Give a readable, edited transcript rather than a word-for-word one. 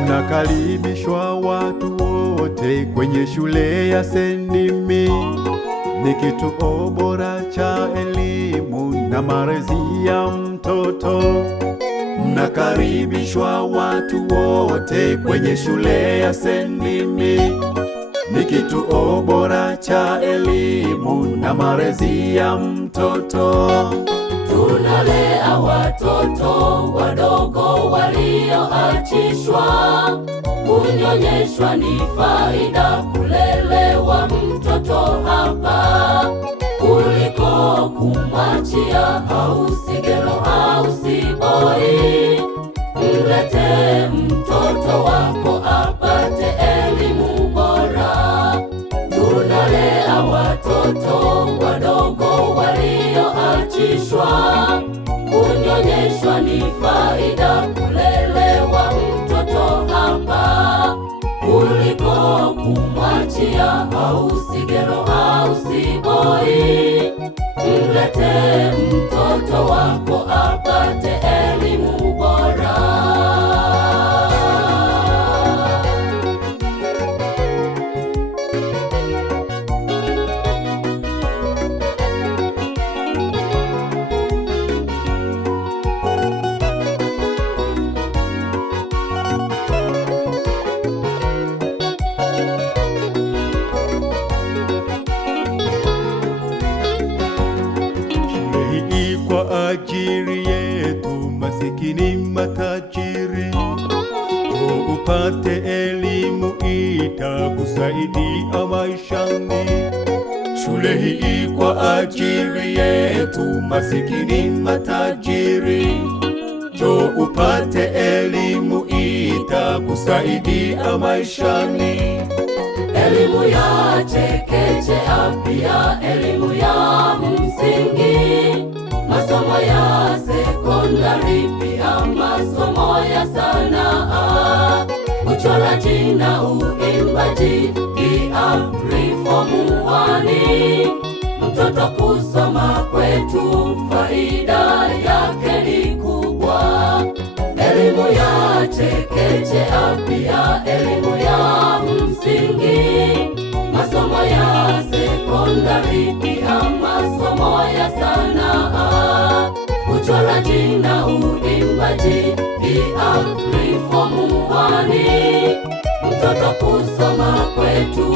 Mnakaribishwa watu wote kwenye shule ya Sendimi. Ni kituo bora cha elimu na malezi ya mtoto. Mnakaribishwa watu wote kwenye shule ya Sendimi. Ni kituo bora cha elimu na malezi ya mtoto. Tunalea watoto wadogo walioachishwa. Kunyonyeshwa ni faida, kulelewa mtoto hapa, kuliko kumwachia hausigero hausiboi. Mlete mtoto wako apate elimu bora. Tunalea watoto wadogo walioachishwa. Kunyonyeshwa ni faida, kulelewa mtoto hapa, kuliko kumwachia hausigero hausiboi. Mlete mtoto wako apate elimu bora. Kwa ajili yetu masikini matajiri, upate elimu itakusaidia maishani. Shule hii kwa ajili yetu masikini matajiri, njoo upate elimu itakusaidia maishani. Elimu ya chekechea, pia elimu ya msingi, masomo ya sekondari, pia masomo ya sanaa, uchoraji na uimbaji, pia reform 1. Mtoto kusoma kwetu faida yake ni kubwa. Elimu ya chekechea, pia elimu ya msingi, masomo ya sekondari, pia masomo ya sanaa, uchoraji na uimbaji, pia reform 1. Mtoto kusoma kwetu